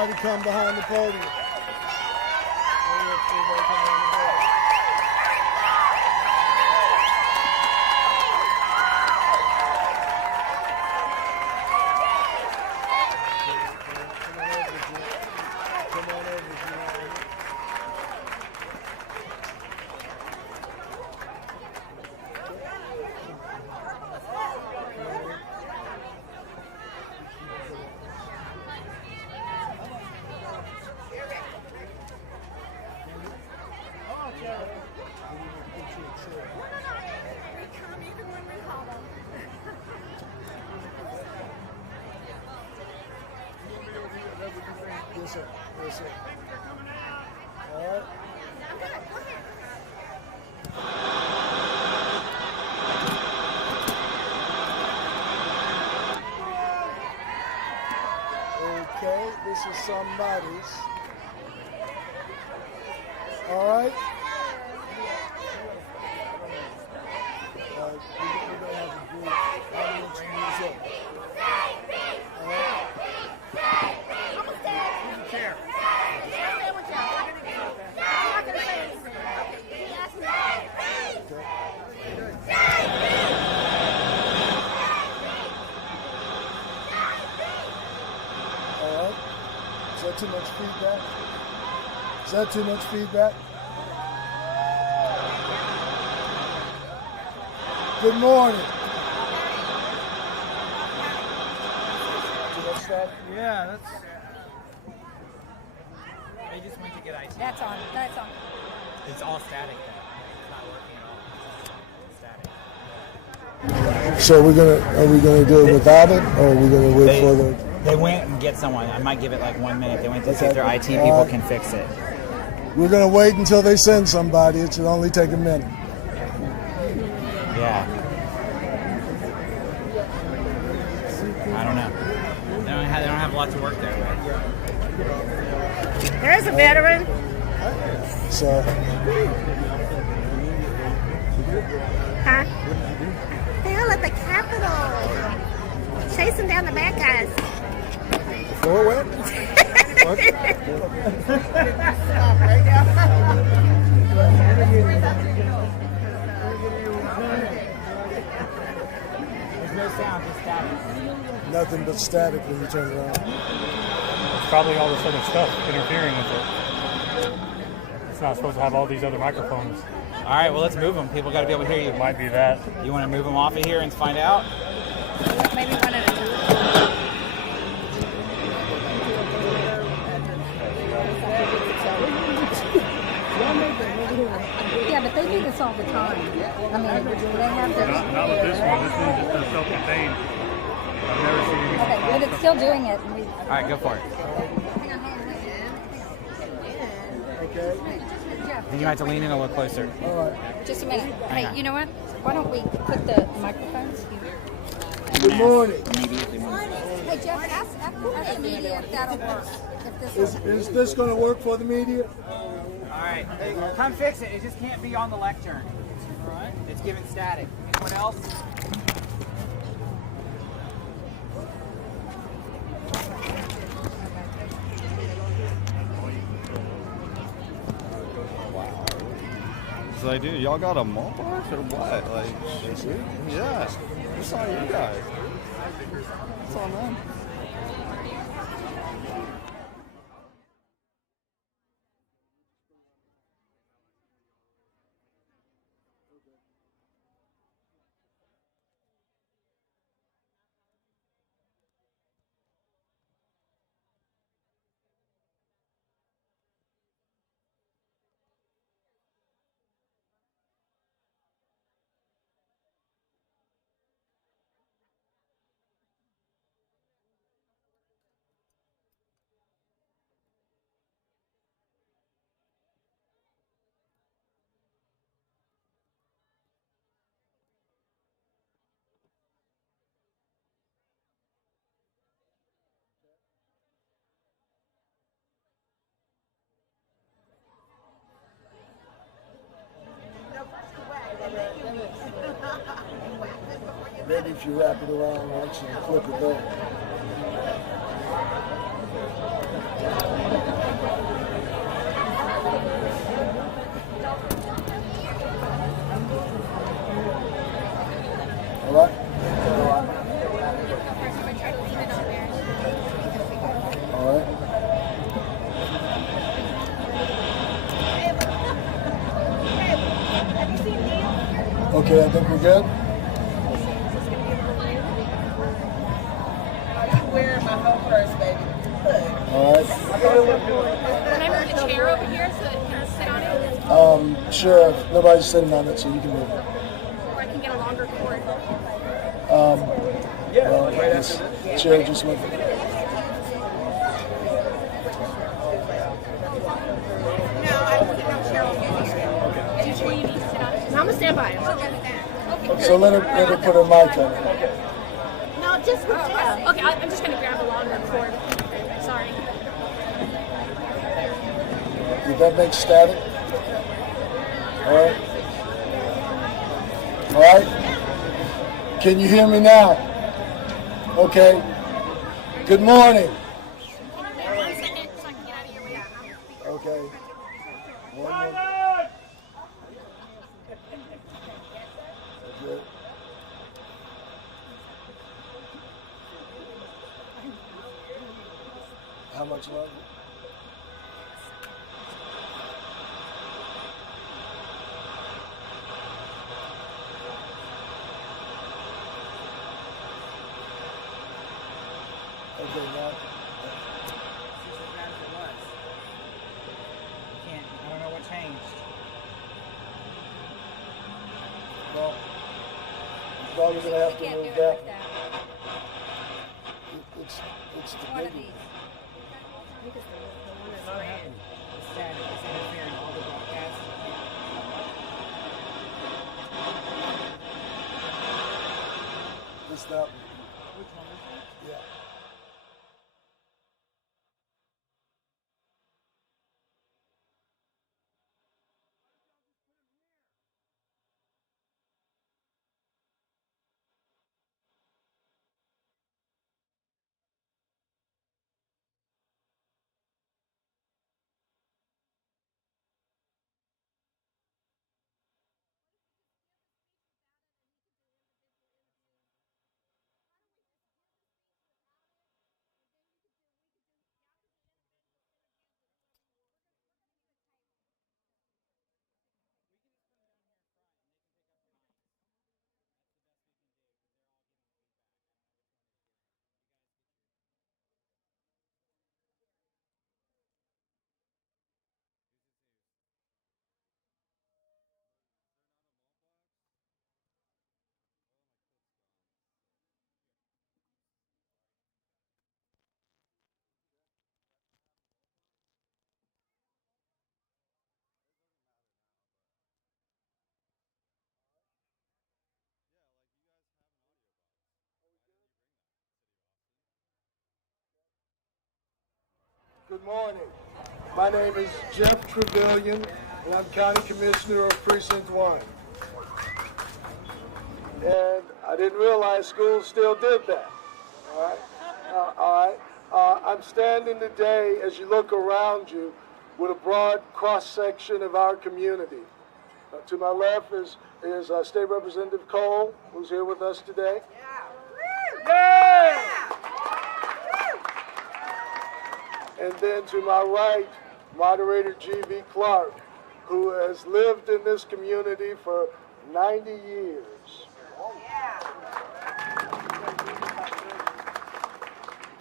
Everybody come behind the podium. Yes, sir. Yes, sir. All right. Okay, this is somebody's. All right. We're going to have a group. How do you introduce it? All right. Is that too much feedback? Is that too much feedback? Good morning. Too much stuff? Yeah, that's. They just went to get IT. That's on. That's on. It's all static though. It's not working at all. It's static. So are we gonna do it without it, or are we gonna wait for the? They went and get someone. I might give it like 1 minute. They went to see if their IT people can fix it. We're gonna wait until they send somebody. It should only take a minute. Yeah. I don't know. They don't have a lot to work there. Right? There's a veteran. So. Huh? Still at the Capitol. Chasing down the bad guys. Floor wet? There's no sound, just static. Nothing but static when you turn around. It's probably all this other stuff interfering with it. It's not supposed to have all these other microphones. All right, well, let's move them. People got to be able to hear you. It might be that. You want to move them off of here and find out? Maybe one at a time. Yeah, but they do this all the time. I mean, they have their... Not with this one. This one's just self-contained. I've never seen anything. Okay, but it's still doing it. All right, go for it. Okay. You might have to lean in a little closer. All right. Just a minute. Hey, on. you know what? Why don't we put the microphones here? Good morning. Hey, Jeff, ask the media if that'll work. If this Is this going to work for the media? All right, hey, come fix it. It just can't be on the lectern. All right. It's giving static. Anyone else? So like, dude, y'all got a mall park or what? Like, yeah, it's on you guys. It's on them. Maybe if you wrap it around once and flip it back. Okay, I think we're good. Wearing my whole purse, baby. All right. Can I move the chair over here so that you can sit on it? Sure. Nobody's sitting on it, so you can move it. Or I can get a longer cord. Well, this chair just went. No, I can sit on the chair over here. Do you need to sit on it? I'm going to stand by him. Okay. So let her put her mic on it. No, just for Jeff. Okay, I'm just going to grab a longer cord. Sorry. Did that make static? All right. All right. Can you hear me now? Okay. Good morning. Can you wait 1 second so I can get out of your way? Okay. One more. Okay. How much longer? Okay, now. It's as bad as it was. I don't know what changed. Well, you're probably gonna have to Can't do move it that. like that. It's the One of big these. I think it's the one that's red. It's static. It's interfering all the broadcasts. It's that one. Which one is it? Yeah. Good morning. My name is Jeff Trevelyan, and I'm County Commissioner of Precinct 1. And I didn't realize schools still did that. All right? All right. I'm standing today, as you look around you, with a broad cross-section of our community. To my left is State Representative Cole, who's here with us today. And then to my right, Moderator G.V. Clark, who has lived in this community for 90 years.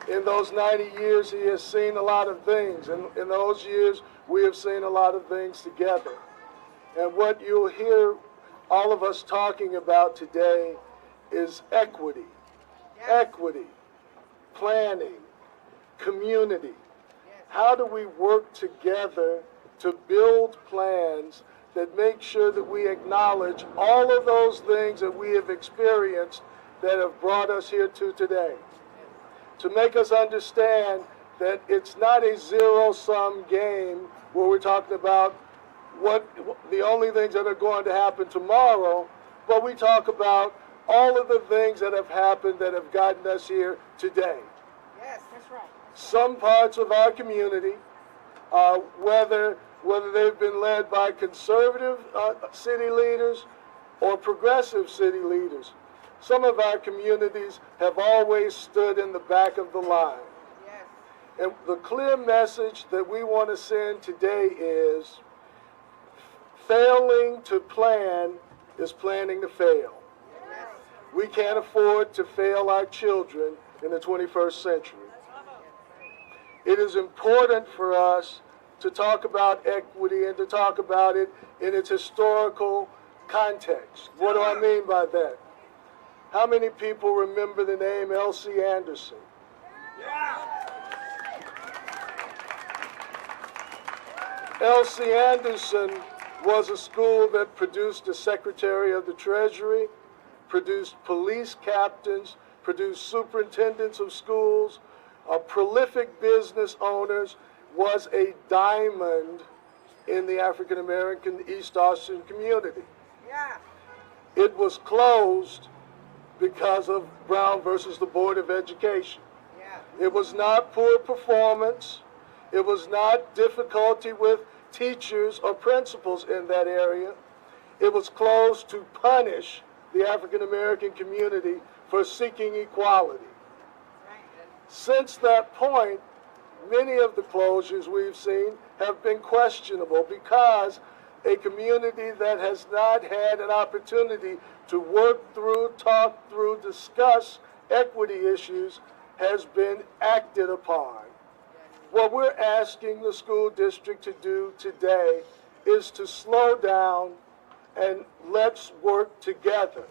In those 90 years, he has seen a lot of things. And in those years, we have seen a lot of things together. And what you'll hear all of us talking about today is equity. Equity, planning, community. How do we work together to build plans that make sure that we acknowledge all of those things that we have experienced that have brought us here to today? To make us understand that it's not a zero-sum game where we're talking about what the only things that are going to happen tomorrow, but we talk about all of the things that have happened that have gotten us here today. Yes, that's right. Some parts of our community, whether they've been led by conservative city leaders or progressive city leaders, some of our communities have always stood in the back of the line. Yes. And the clear message that we want to send today is failing to plan is planning to fail. We can't afford to fail our children in the 21st century. It is important for us to talk about equity and to talk about it in its historical context. What do I mean by that? How many people remember the name Elsie Anderson? Elsie Anderson was a school that produced a Secretary of the Treasury, produced police captains, produced superintendents of schools, prolific business owners, was a diamond in the African American East Austin community. It was closed because of Brown versus the Board of Education. It was not poor performance. It was not difficulty with teachers or principals in that area. It was closed to punish the African American community for seeking equality. Since that point, many of the closures we've seen have been questionable because a community that has not had an opportunity to work through, talk through, discuss equity issues has been acted upon. What we're asking the school district to do today is to slow down and let's work together.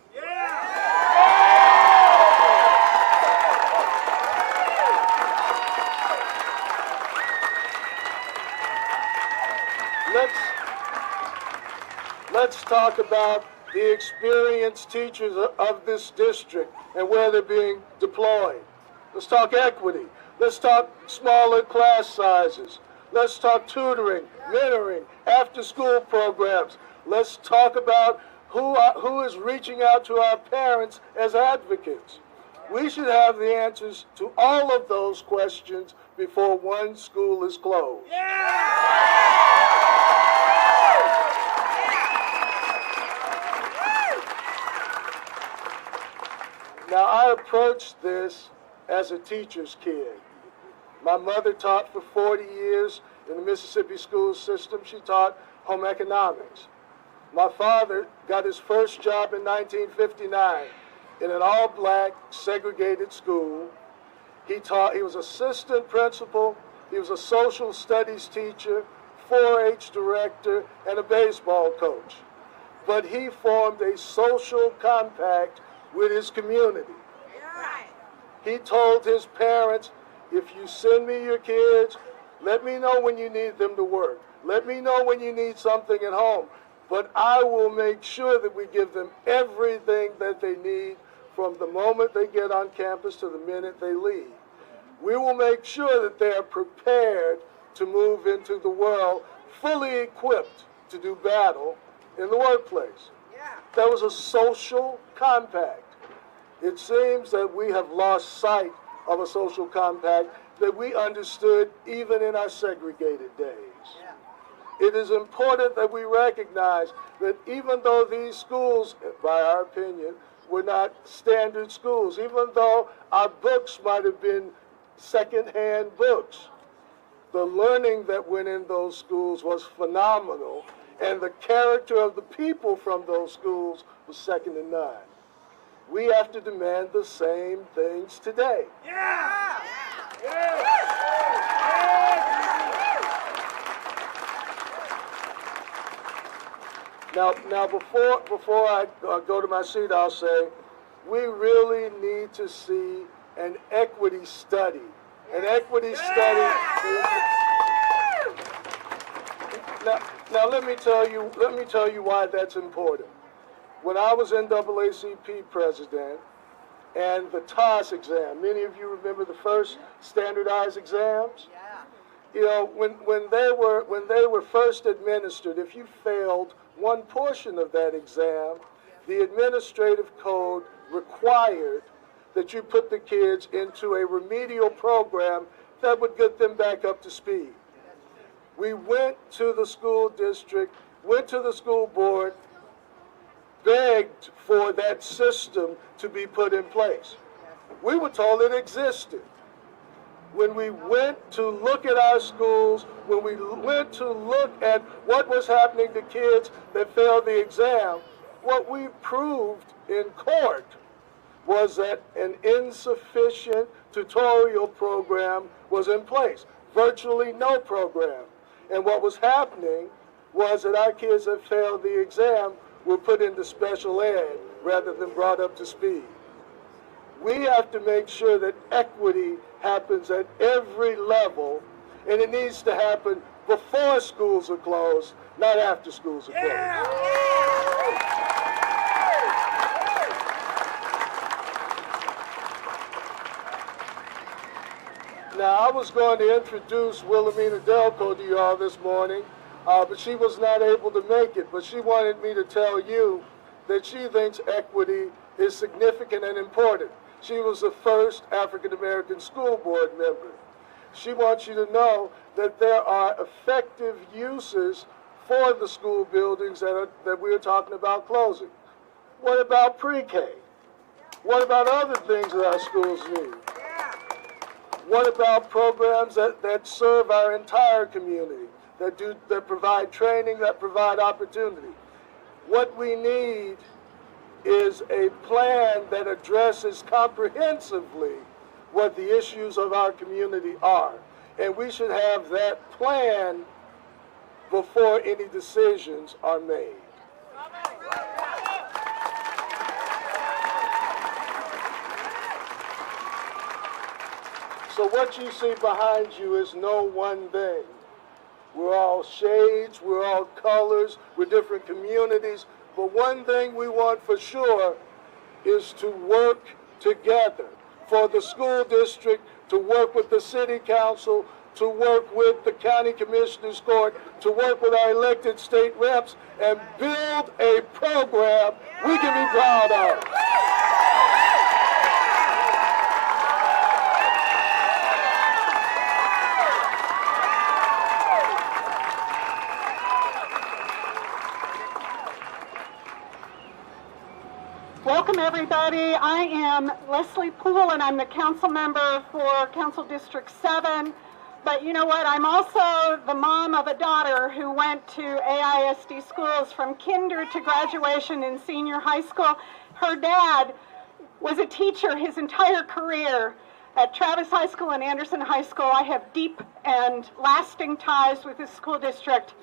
Let's talk about the experienced teachers of this district and where they're being deployed. Let's talk equity. Let's talk smaller class sizes. Let's talk tutoring, mentoring, after-school programs. Let's talk about who is reaching out to our parents as advocates. We should have the answers to all of those questions before one school is closed. Now, I approached this as a teacher's kid. My mother taught for 40 years in the Mississippi school system. She taught home economics. My father got his first job in 1959 in an all-black segregated school. He was assistant principal, he was a social studies teacher, 4-H director, and a baseball coach. But he formed a social compact with his community. He told his parents, if you send me your kids, let me know when you need them to work. Let me know when you need something at home. But I will make sure that we give them everything that they need from the moment they get on campus to the minute they leave. We will make sure that they are prepared to move into the world fully equipped to do battle in the workplace. That was a social compact. It seems that we have lost sight of a social compact that we understood even in our segregated days. It is important that we recognize that even though these schools, by our opinion, were not standard schools, even though our books might have been secondhand books, the learning that went in those schools was phenomenal, and the character of the people from those schools was second to none. We have to demand the same things today. Now before I go to my seat, I'll say, we really need to see an equity study. An equity study. Now let me tell you why that's important. When I was NAACP president and the TOS exam, many of you remember the first standardized exams? You know, when they were first administered, if you failed one portion of that exam, the administrative code required that you put the kids into a remedial program that would get them back up to speed. We went to the school district, went to the school board, begged for that system to be put in place. We were told it existed. When we went to look at our schools, when we went to look at what was happening to kids that failed the exam, what we proved in court was that an insufficient tutorial program was in place, virtually no program. And what was happening was that our kids that failed the exam were put into special ed rather than brought up to speed. We have to make sure that equity happens at every level, and it needs to happen before schools are closed, not after schools are closed. Now, I was going to introduce Wilhelmina Delco to you all this morning, but she was not able to make it. But she wanted me to tell you that she thinks equity is significant and important. She was the first African-American school board member. She wants you to know that there are effective uses for the school buildings that we're talking about closing. What about pre-K? What about other things that our schools need? What about programs that serve our entire community, that provide training, that provide opportunity? What we need is a plan that addresses comprehensively what the issues of our community are. And we should have that plan before any decisions are made. So what you see behind you is no one thing. We're all shades, we're all colors, we're different communities, but one thing we want for sure is to work together. For the school district to work with the city council, to work with the county commissioner's court, to work with our elected state reps, and build a program we can be proud of. Welcome, everybody. I am Leslie Poole, and I'm the council member for Council District 7. But you know what? I'm also the mom of a daughter who went to AISD schools from kinder to graduation in senior high school. Her dad was a teacher his entire career at Travis High School and Anderson High School. I have deep and lasting ties with this school district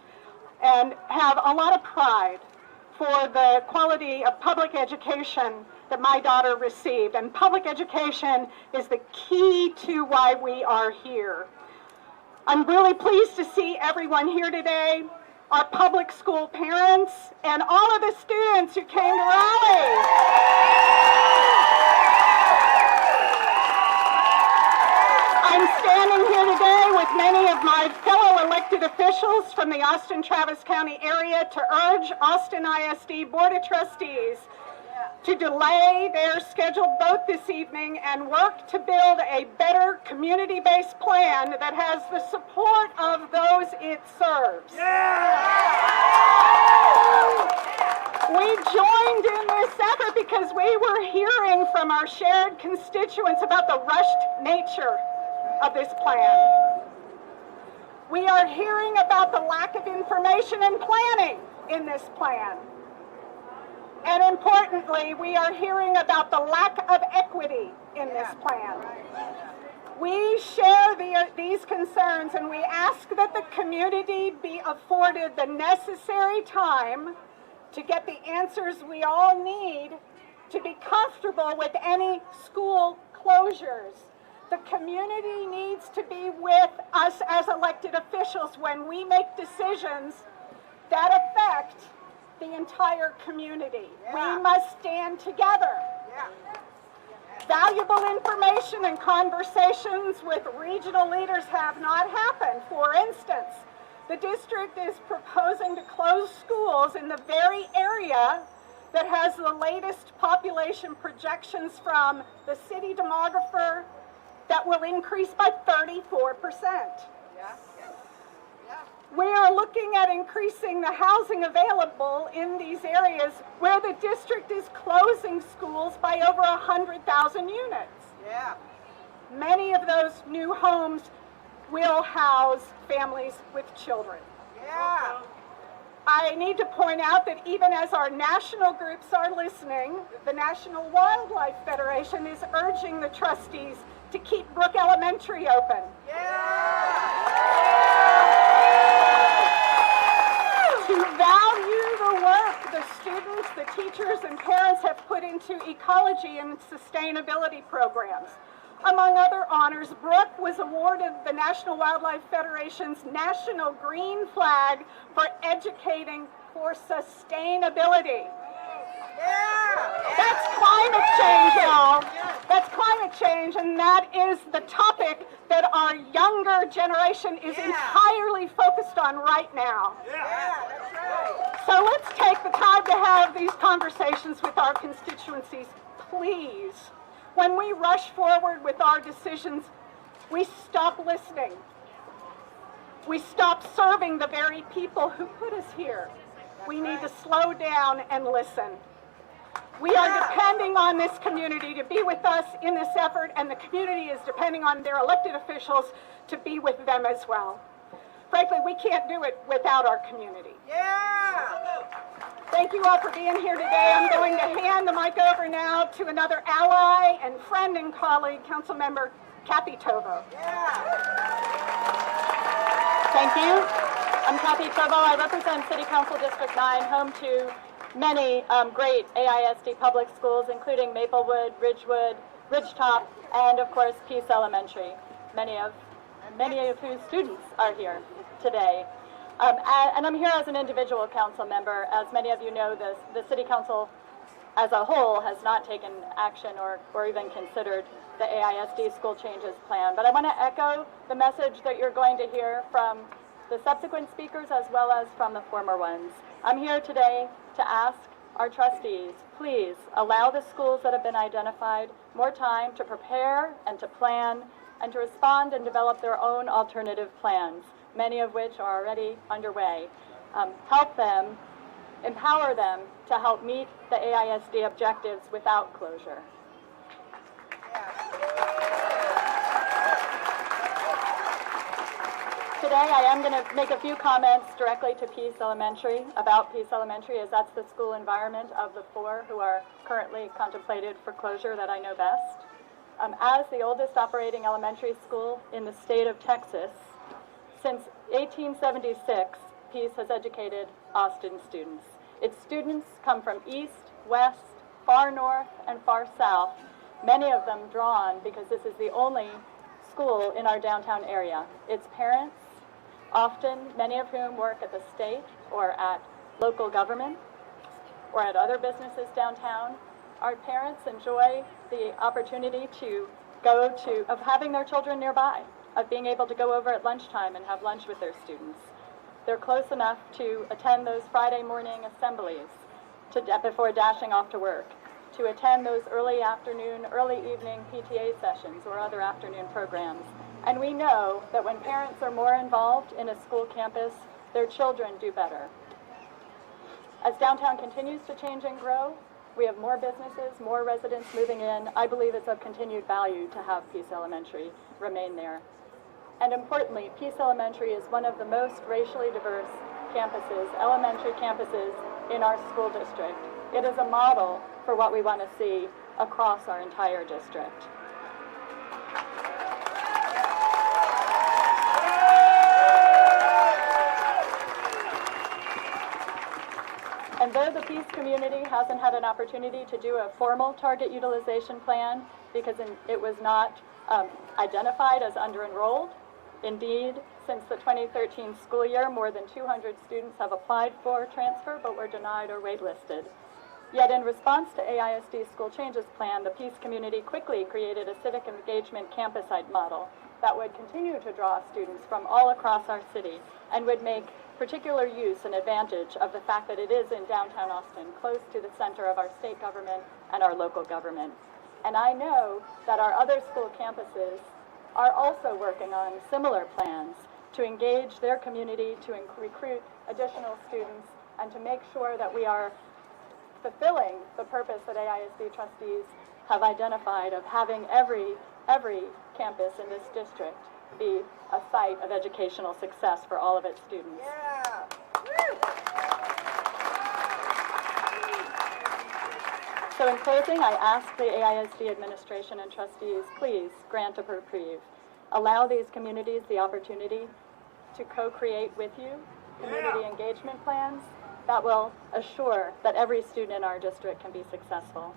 and have a lot of pride for the quality of public education that my daughter received. And public education is the key to why we are here. I'm really pleased to see everyone here today, our public school parents, and all of the students who came to Raleigh. I'm standing here today with many of my fellow elected officials from the Austin-Travis County area to urge Austin ISD Board of Trustees to delay their scheduled vote this evening and work to build a better community-based plan that has the support of those it serves. We joined in this effort because we were hearing from our shared constituents about the rushed nature of this plan. We are hearing about the lack of information and planning in this plan. And importantly, we are hearing about the lack of equity in this plan. We share these concerns, and we ask that the community be afforded the necessary time to get the answers we all need to be comfortable with any school closures. The community needs to be with us as elected officials when we make decisions that affect the entire community. We must stand together. Valuable information and conversations with regional leaders have not happened. For instance, the district is proposing to close schools in the very area that has the latest population projections from the city demographer that will increase by 34%. We are looking at increasing the housing available in these areas where the district is closing schools by over 100,000 units. Many of those new homes will house families with children. I need to point out that even as our national groups are listening, the National Wildlife Federation is urging the trustees to keep Brook Elementary open. To value the work the students, the teachers, and parents have put into ecology and sustainability programs. Among other honors, Brook was awarded the National Wildlife Federation's National Green Flag for educating for sustainability. That's climate change, y'all. That's climate change, and that is the topic that our younger generation is entirely focused on right now. So let's take the time to have these conversations with our constituencies, please. When we rush forward with our decisions, we stop listening. We stop serving the very people who put us here. We need to slow down and listen. We are depending on this community to be with us in this effort, and the community is depending on their elected officials to be with them as well. Frankly, we can't do it without our community. Thank you all for being here today. I'm going to hand the mic over now to another ally and friend and colleague, Councilmember Kathy Tovo. Thank you. I'm Kathy Tovo. I represent City Council District 9, home to many great AISD public schools, including Maplewood, Ridgewood, Ridgetop, and of course Peace Elementary, many of whose students are here today. And I'm here as an individual council member. As many of you know, the City Council as a whole has not taken action or even considered the AISD school changes plan. But I want to echo the message that you're going to hear from the subsequent speakers as well as from the former ones. I'm here today to ask our trustees, please allow the schools that have been identified more time to prepare and to plan and to respond and develop their own alternative plans, many of which are already underway. Help them, empower them to help meet the AISD objectives without closure. Today I am going to make a few comments directly to Peace Elementary, about Peace Elementary, as that's the school environment of the four who are currently contemplated for closure that I know best. As the oldest operating elementary school in the state of Texas, since 1876, Peace has educated Austin students. Its students come from east, west, far north, and far south, many of them drawn because this is the only school in our downtown area. Its parents, often many of whom work at the state or at local government or at other businesses downtown, our parents enjoy the opportunity of having their children nearby, of being able to go over at lunchtime and have lunch with their students. They're close enough to attend those Friday morning assemblies before dashing off to work, to attend those early afternoon, early evening PTA sessions or other afternoon programs. And we know that when parents are more involved in a school campus, their children do better. As downtown continues to change and grow, we have more businesses, more residents moving in. I believe it's of continued value to have Peace Elementary remain there. And importantly, Peace Elementary is one of the most racially diverse campuses, elementary campuses in our school district. It is a model for what we want to see across our entire district. And though the Peace community hasn't had an opportunity to do a formal target utilization plan because it was not identified as under-enrolled, indeed, since the 2013 school year, more than 200 students have applied for transfer but were denied or waitlisted. Yet in response to AISD School Changes Plan, the Peace community quickly created a civic engagement campus-site model that would continue to draw students from all across our city and would make particular use and advantage of the fact that it is in downtown Austin, close to the center of our state government and our local government. And I know that our other school campuses are also working on similar plans to engage their community, to recruit additional students, and to make sure that we are fulfilling the purpose that AISD trustees have identified of having every campus in this district be a site of educational success for all of its students. Yeah. Woo. So in closing, I ask the AISD administration and trustees, please grant a reprieve. Allow these communities the opportunity to co-create with you community engagement plans that will assure that every student in our district can be successful.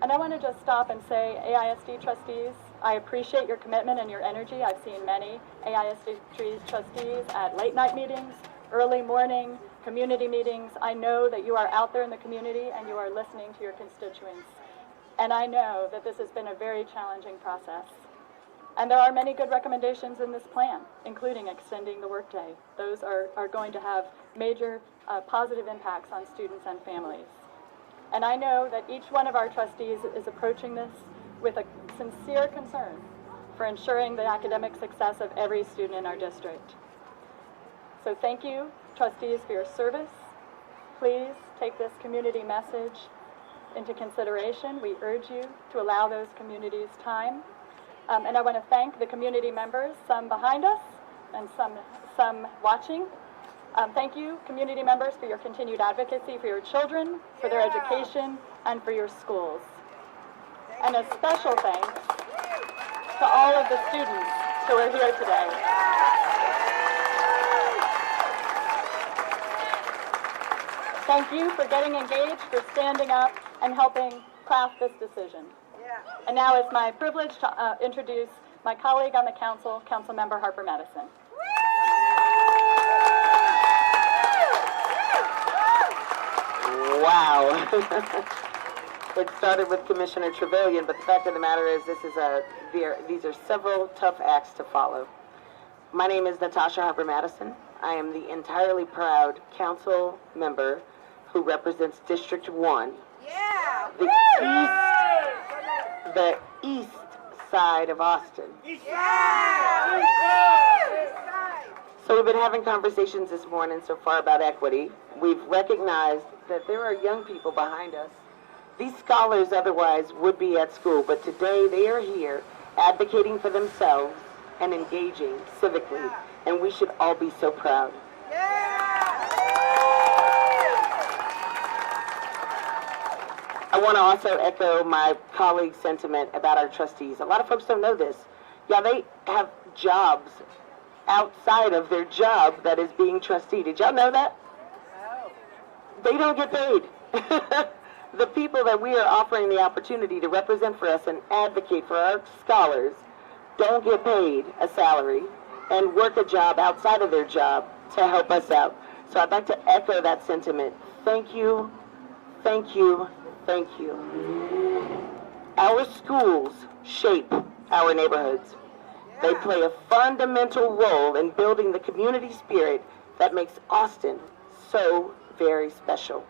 And I want to just stop and say, AISD trustees, I appreciate your commitment and your energy. I've seen many AISD trustees at late night meetings, early morning, community meetings. I know that you are out there in the community and you are listening to your constituents. And I know that this has been a very challenging process. And there are many good recommendations in this plan, including extending the workday. Those are going to have major positive impacts on students and families. And I know that each one of our trustees is approaching this with a sincere concern for ensuring the academic success of every student in our district. So thank you, trustees, for your service. Please take this community message into consideration. We urge you to allow those communities time. And I want to thank the community members, some behind us and some watching. Thank you, community members, for your continued advocacy for your children, for their education, and for your schools. And a special thanks to all of the students who are here today. Thank you for getting engaged, for standing up, and helping craft this decision. And now it's my privilege to introduce my colleague on the council, Councilmember Harper Madison. Wow. It started with Commissioner Trevelyan, but the fact of the matter is these are several tough acts to follow. My name is Natasha Harper Madison. I am the entirely proud council member who represents District 1. The east side of Austin. So we've been having conversations this morning so far about equity. We've recognized that there are young people behind us. These scholars otherwise would be at school, but today they are here advocating for themselves and engaging civically, and we should all be so proud. I want to also echo my colleague's sentiment about our trustees. A lot of folks don't know this. Yeah, they have jobs outside of their job that is being trustee. Did y'all know that? They don't get paid. The people that we are offering the opportunity to represent for us and advocate for our scholars don't get paid a salary and work a job outside of their job to help us out. So I'd like to echo that sentiment. Thank you, thank you, thank you. Our schools shape our neighborhoods. They play a fundamental role in building the community spirit that makes Austin so very special.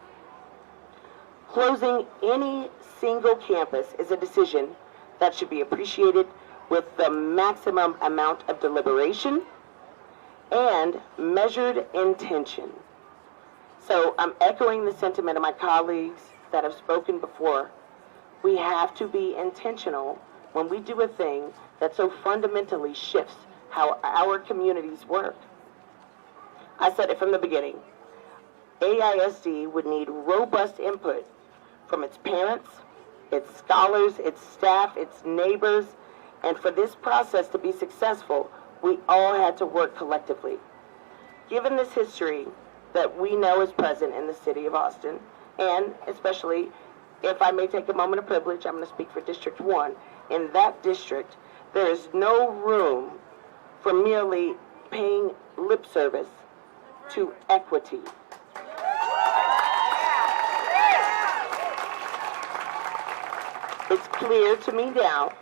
Closing any single campus is a decision that should be appreciated with the maximum amount of deliberation and measured intention. So I'm echoing the sentiment of my colleagues that have spoken before. We have to be intentional when we do a thing that so fundamentally shifts how our communities work. I said it from the beginning. AISD would need robust input from its parents, its scholars, its staff, its neighbors, and for this process to be successful, we all had to work collectively. Given this history that we know is present in the city of Austin, and especially, if I may take a moment of privilege, I'm going to speak for District 1. In that district, there is no room for merely paying lip service to equity. It's clear to me now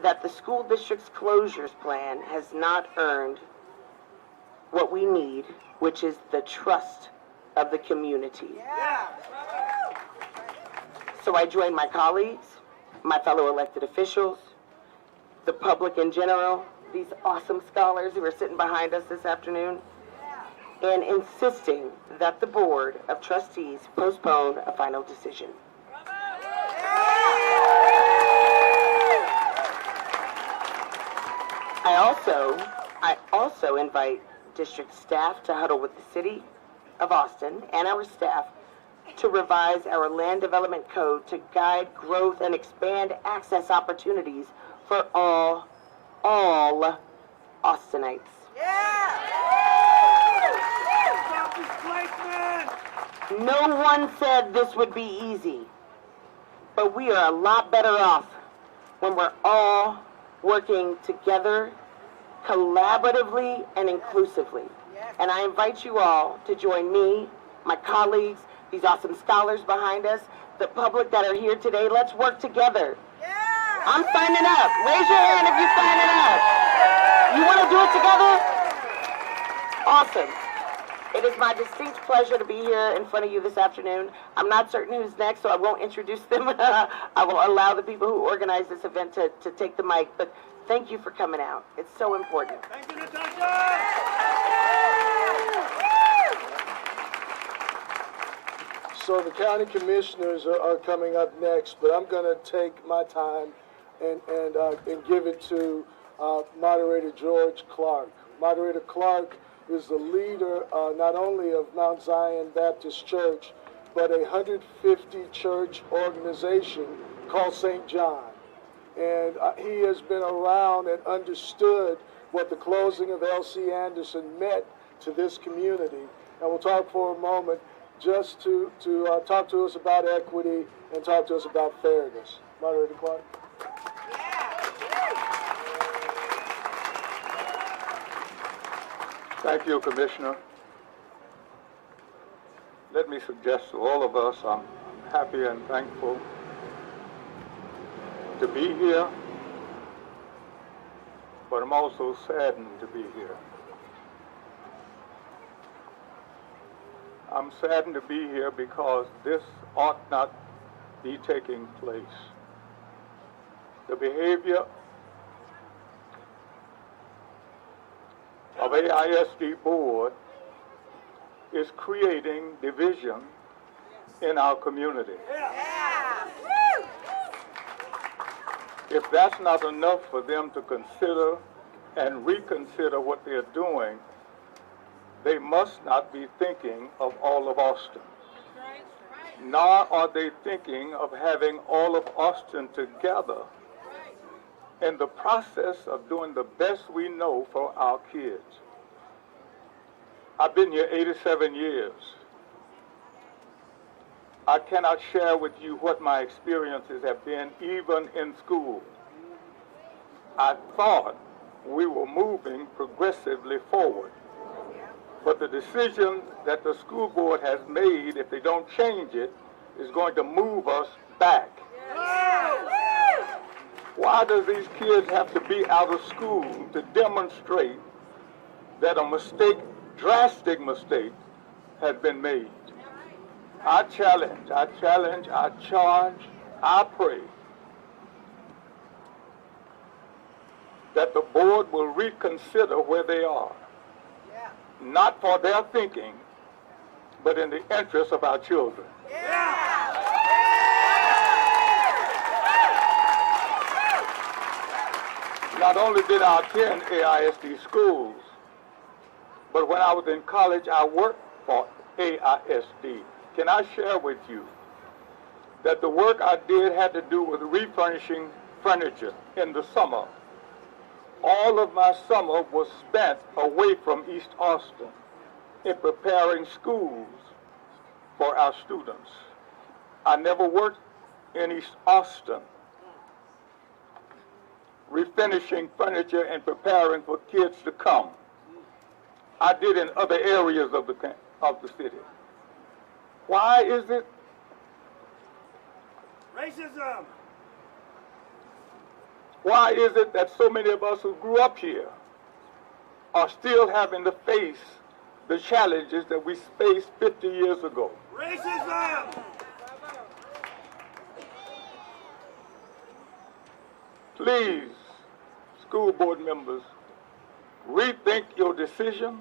that the school district's closures plan has not earned what we need, which is the trust of the community. So I join my colleagues, my fellow elected officials, the public in general, these awesome scholars who are sitting behind us this afternoon, in insisting that the Board of Trustees postpone a final decision. I also invite district staff to huddle with the city of Austin and our staff to revise our land development code to guide growth and expand access opportunities for all Austinites. No one said this would be easy, but we are a lot better off when we're all working together, collaboratively and inclusively. And I invite you all to join me, my colleagues, these awesome scholars behind us, the public that are here today. Let's work together. I'm signing up. Raise your hand if you're signing up. You want to do it together? Awesome. It is my distinct pleasure to be here in front of you this afternoon. I'm not certain who's next, so I won't introduce them. I will allow the people who organized this event to take the mic, but thank you for coming out. It's so important. Thank you, Natasha! So the county commissioners are coming up next, but I'm going to take my time and give it to Moderator George Clark. Moderator Clark is the leader not only of Mount Zion Baptist Church, but a 150 church organization called St. John. And he has been around and understood what the closing of L.C. Anderson meant to this community. And we'll talk for a moment just to talk to us about equity and talk to us about fairness. Moderator Clark. Thank you, Commissioner. Let me suggest to all of us, I'm happy and thankful to be here, but I'm also saddened to be here. I'm saddened to be here because this ought not be taking place. The behavior of AISD board is creating division in our community. If that's not enough for them to consider and reconsider what they're doing, they must not be thinking of all of Austin. Nor are they thinking of having all of Austin together in the process of doing the best we know for our kids. I've been here 87 years. I cannot share with you what my experiences have been, even in school. I thought we were moving progressively forward. But the decision that the school board has made, if they don't change it, is going to move us back. Why do these kids have to be out of school to demonstrate that a mistake, drastic mistake, has been made? I challenge, I charge, I pray that the board will reconsider where they are. Not for their thinking, but in the interest of our children. Not only did I attend AISD schools, but when I was in college, I worked for AISD. Can I share with you that the work I did had to do with refurnishing furniture in the summer? All of my summer was spent away from East Austin in preparing schools for our students. I never worked in East Austin refinishing furniture and preparing for kids to come. I did in other areas of the city. Why is it? Racism! Why is it that so many of us who grew up here are still having to face the challenges that we faced 50 years ago? Racism! Please, school board members, rethink your decision,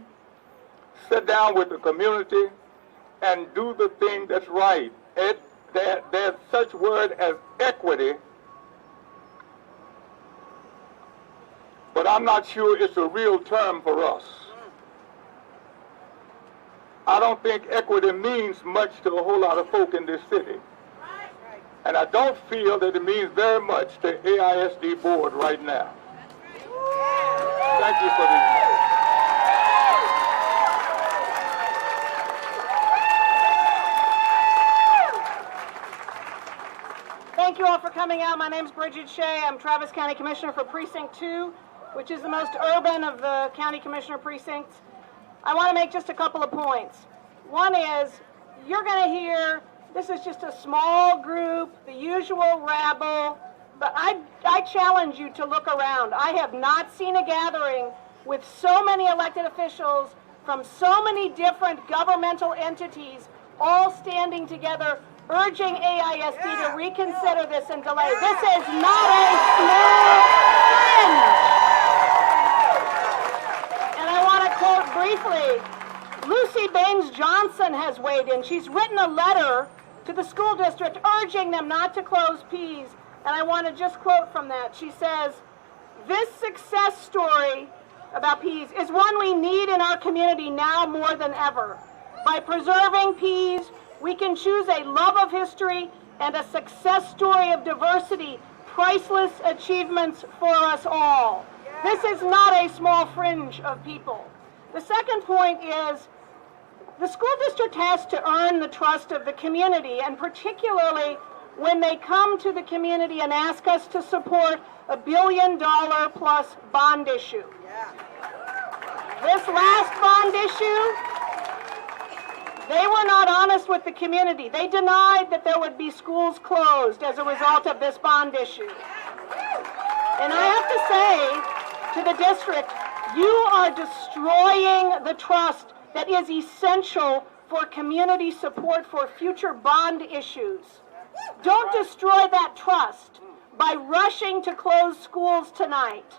sit down with the community, and do the thing that's right. There's such word as equity, but I'm not sure it's a real term for us. I don't think equity means much to a whole lot of folk in this city. And I don't feel that it means very much to AISD board right now. Thank you for these. Thank you all for coming out. My name's Bridget Shea. I'm Travis County Commissioner for Precinct 2, which is the most urban of the county commissioner precincts. I want to make just a couple of points. One is, you're going to hear, this is just a small group, the usual rabble, but I challenge you to look around. I have not seen a gathering with so many elected officials from so many different governmental entities all standing together urging AISD to reconsider this and delay. This is not a small fringe. And I want to quote briefly, Lucy Baines Johnson has weighed in. She's written a letter to the school district urging them not to close Pease. And I want to just quote from that. She says, "This success story about Pease is one we need in our community now more than ever. By preserving Pease, we can choose a love of history and a success story of diversity, priceless achievements for us all." This is not a small fringe of people. The second point is, the school district has to earn the trust of the community, and particularly when they come to the community and ask us to support a $1 billion plus bond issue. This last bond issue, they were not honest with the community. They denied that there would be schools closed as a result of this bond issue. And I have to say to the district, you are destroying the trust that is essential for community support for future bond issues. Don't destroy that trust by rushing to close schools tonight.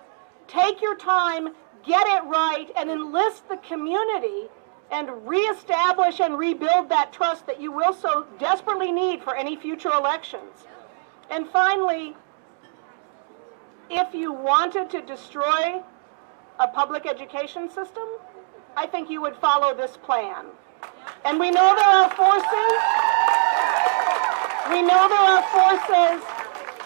Take your time, get it right, and enlist the community and reestablish and rebuild that trust that you will so desperately need for any future elections. And finally, if you wanted to destroy a public education system, I think you would follow this plan. And we know there are forces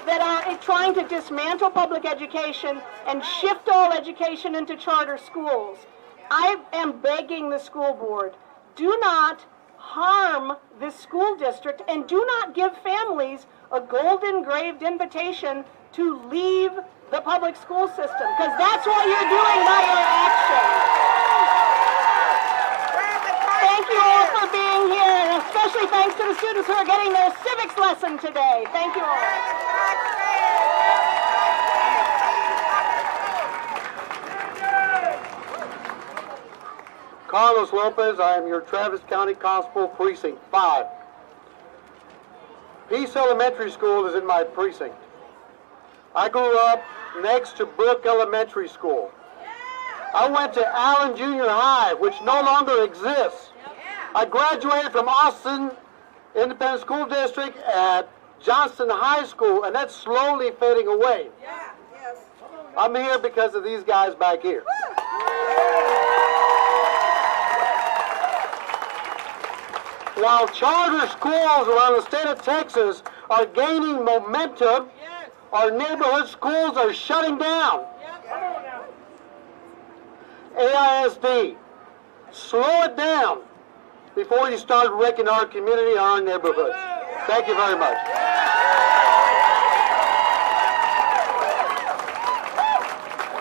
that are trying to dismantle public education and shift all education into charter schools. I am begging the school board, do not harm this school district and do not give families a gold-engraved invitation to leave the public school system, because that's what you're doing by your actions. Thank you all for being here, and especially thanks to the students who are getting their civics lesson today. Thank you all. Carlos Lopez, I am your Travis County Constable, Precinct 5. Peace Elementary School is in my precinct. I grew up next to Brook Elementary School. I went to Allen Junior High, which no longer exists. I graduated from Austin Independent School District at Johnston High School, and that's slowly fading away. I'm here because of these guys back here. While charter schools around the state of Texas are gaining momentum, our neighborhood schools are shutting down. AISD, slow it down before you start wrecking our community and our neighborhoods. Thank you very much.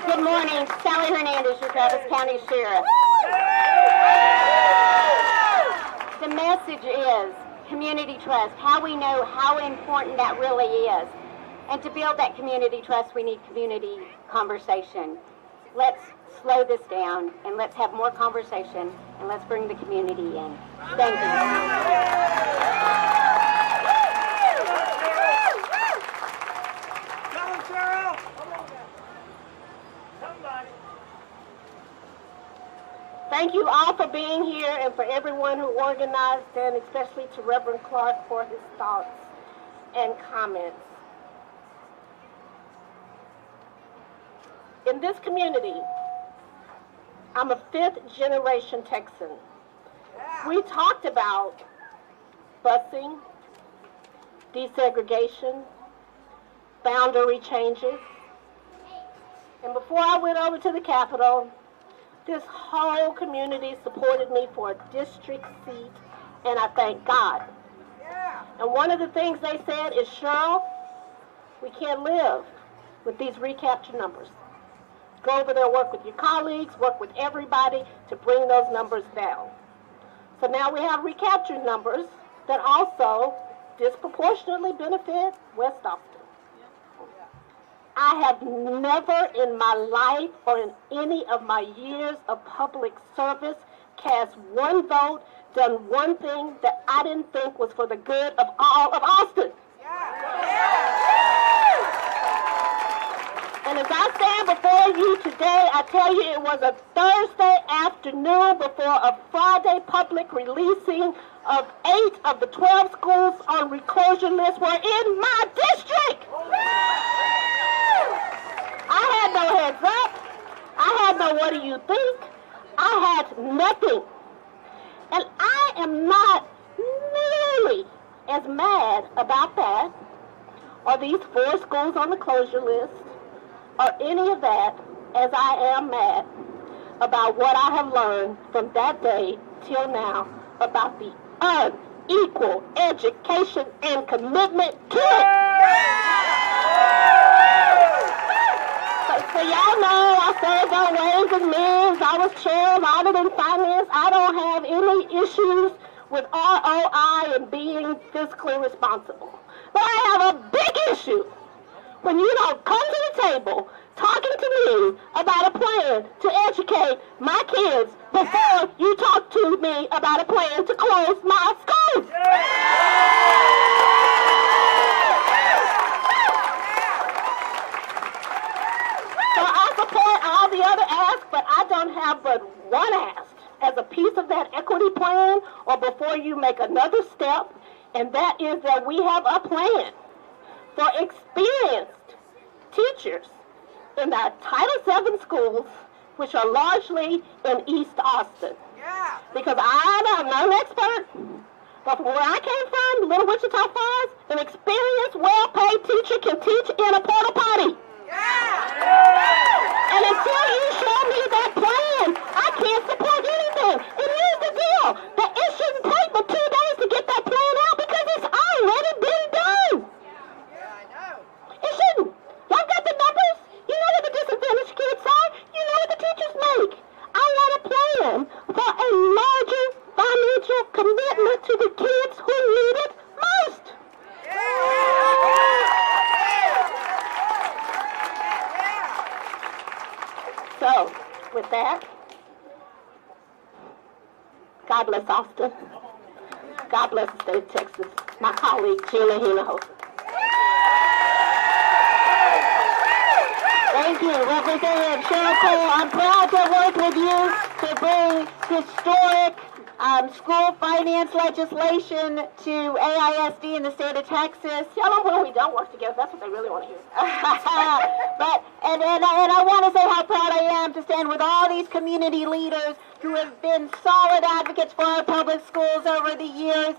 Good morning, Sally Hernandez, your Travis County Sheriff. The message is community trust, how we know how important that really is. And to build that community trust, we need community conversation. Let's slow this down, and let's have more conversation, and let's bring the community in. Thank you. Thank you all for being here and for everyone who organized, and especially to Reverend Clark for his thoughts and comments. In this community, I'm a fifth-generation Texan, We talked about busing, desegregation, boundary changes. And before I went over to the Capitol, this whole community supported me for a district seat, and I thank God. And one of the things they said is, Cheryl, we can't live with these recapture numbers. Go over there, work with your colleagues, work with everybody to bring those numbers down. So now we have recapture numbers that also disproportionately benefit West Austin. I have never in my life or in any of my years of public service cast one vote, done one thing that I didn't think was for the good of all of Austin. And as I stand before you today, I tell you it was a Thursday afternoon before a Friday public releasing of 8 of the 12 schools on reclosure list were in my district. I had no heads up. I had no what do you think. I had nothing. And I am not nearly as mad about that, or these 4 schools on the closure list, or any of that, as I am mad about what I have learned from that day till now about the unequal education and commitment to it. So y'all know I served on Ways and Means. I was chair of Audit and Finance. I don't have any issues with ROI and being fiscally responsible. But I have a big issue when you don't come to the table talking to me about a plan to educate my kids before you talk to me about a plan to close my schools. So I support all the other asks, but I don't have but one ask as a piece of that equity plan or before you make another step, and that is that we have a plan for experienced teachers in the Title VII schools, which are largely in East Austin. Because I'm not an expert, but from where I came from, Little Wichita Falls, an experienced, well-paid teacher can teach in a porta potty. And until you show me that plan, I can't support anything. And here's the deal, that it shouldn't take but 2 days to get that plan out because it's already been done. It shouldn't. Y'all got the numbers? You know what the disadvantaged kids are? You know what the teachers make. I want a plan for a larger financial commitment to the kids who need it most. So, with that, God bless Austin. God bless the state of Texas. My colleague, Gina Hinojosa. Thank you, Representative Cheryl Cole. I'm proud to work with you to bring historic school finance legislation to AISD in the state of Texas. Tell them when we don't work together. That's what they really want to hear. And I want to say how proud I am to stand with all these community leaders who have been solid advocates for our public schools over the years.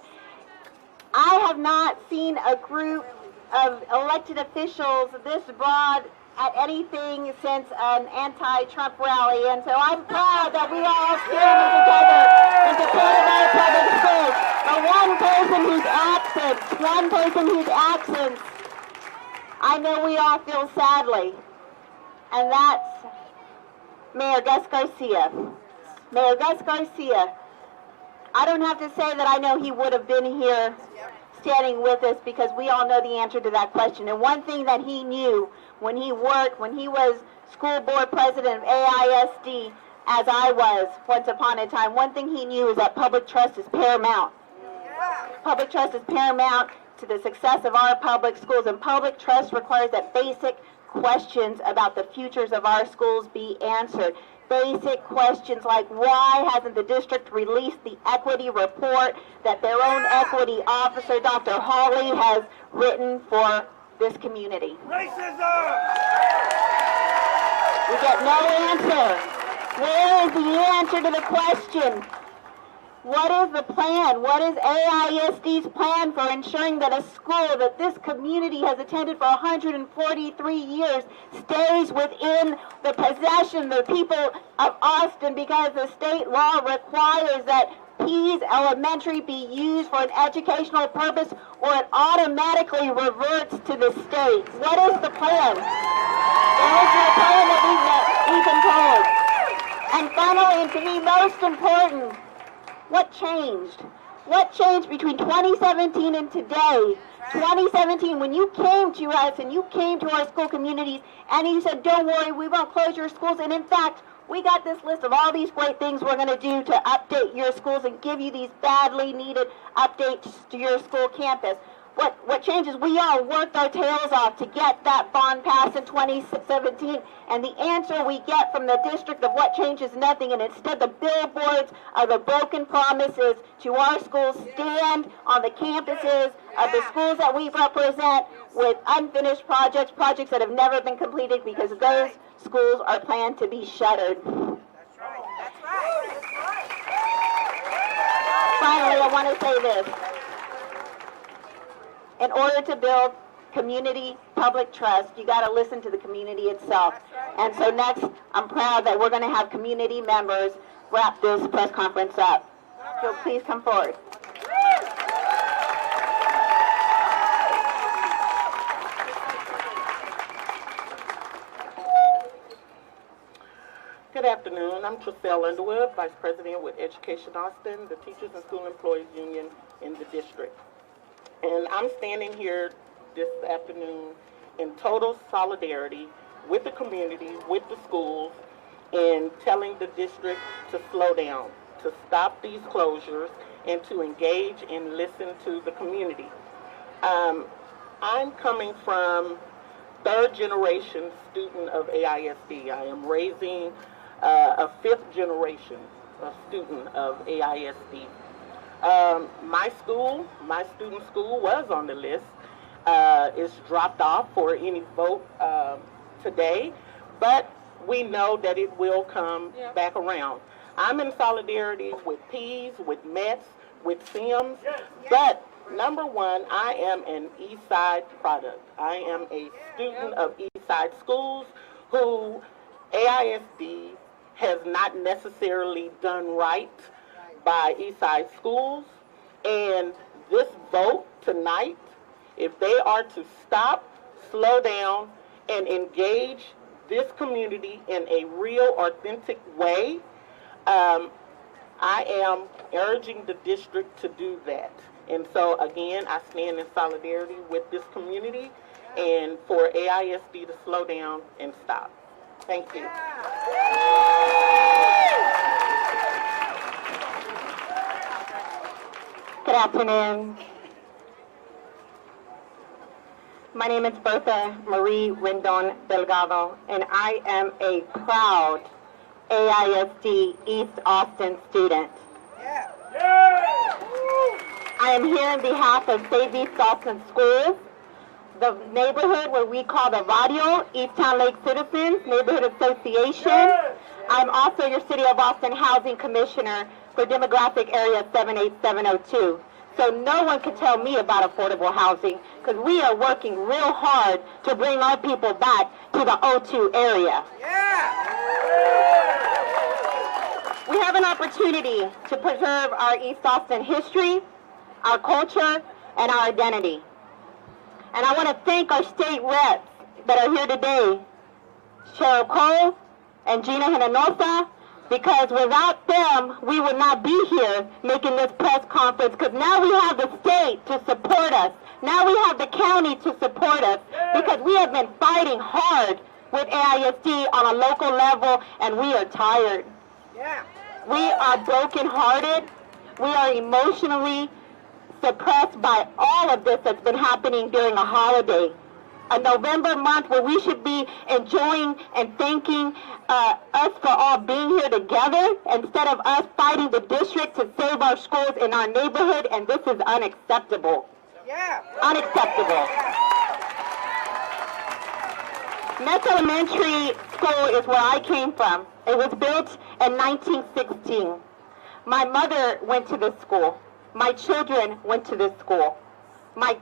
I have not seen a group of elected officials this broad at anything since an anti-Trump rally, and so I'm proud that we all stand together in support of our public schools. But one person whose absence, I know we all feel sadly, and that's Mayor Gus Garcia. Mayor Gus Garcia, I don't have to say that I know he would have been here standing with us because we all know the answer to that question. And one thing that he knew when he was school board president of AISD, as I was once upon a time, one thing he knew is that public trust is paramount. Public trust is paramount to the success of our public schools, and public trust requires that basic questions about the futures of our schools be answered. Basic questions like, why hasn't the district released the equity report that their own equity officer, Dr. Hawley, has written for this community? Racism! We get no answer. Where is the answer to the question? What is the plan? What is AISD's plan for ensuring that a school that this community has attended for 143 years stays within the possession of the people of Austin, because the state law requires that Pease Elementary be used for an educational purpose, or it automatically reverts to the state? What is the plan? There is no plan that we've been told. And finally, and to me most important, what changed? What changed between 2017 and today? 2017, when you came to us and you came to our school communities and you said, don't worry, we won't close your schools. And in fact, we got this list of all these great things we're going to do to update your schools and give you these badly needed updates to your school campus. What changed is we all worked our tails off to get that bond passed in 2017, and the answer we get from the district of what changed is nothing, and instead the billboards of the broken promises to our schools stand on the campuses of the schools that we represent with unfinished projects that have never been completed, because those schools are planned to be shuttered. Finally, I want to say this. In order to build community public trust, you got to listen to the community itself. And so next, I'm proud that we're going to have community members wrap this press conference up. So please come forward. Good afternoon. I'm Tracelle Underwood, Vice President with Education Austin, the Teachers and School Employees Union in the district. And I'm standing here this afternoon in total solidarity with the community, with the schools, and telling the district to slow down, to stop these closures, and to engage and listen to the community. I'm coming from third generation student of AISD. I am raising a fifth generation student of AISD. My student school was on the list. It's dropped off for any vote today, but we know that it will come back around. I'm in solidarity with Pease, with Mets, with Sims, but number one, I am an East Side product. I am a student of East Side schools who AISD has not necessarily done right by East Side schools, and this vote tonight, if they are to stop, slow down, and engage this community in a real, authentic way, I am urging the district to do that. And so again, I stand in solidarity with this community and for AISD to slow down and stop. Thank you. Good afternoon. My name is Bertha Marie Rendon Delgado, and I am a proud AISD East Austin student. I am here on behalf of Save East Austin Schools, the neighborhood where we call the Barrio, Easttown Lake Citizens Neighborhood Association. I'm also your City of Austin Housing Commissioner for demographic area 78702. So no one can tell me about affordable housing, because we are working real hard to bring our people back to the O2 area. We have an opportunity to preserve our East Austin history, our culture, and our identity. And I want to thank our state reps that are here today, Cheryl Cole and Gina Hinanosa, because without them, we would not be here making this press conference, because now we have the state to support us. Now we have the county to support us, because we have been fighting hard with AISD on a local level, and we are tired. We are brokenhearted. We are emotionally suppressed by all of this that's been happening during a holiday. A November month where we should be enjoying and thanking us for all being here together, instead of us fighting the district to save our schools in our neighborhood, and this is unacceptable. Unacceptable. Mets Elementary School is where I came from. It was built in 1916. My mother went to this school. My children went to this school. My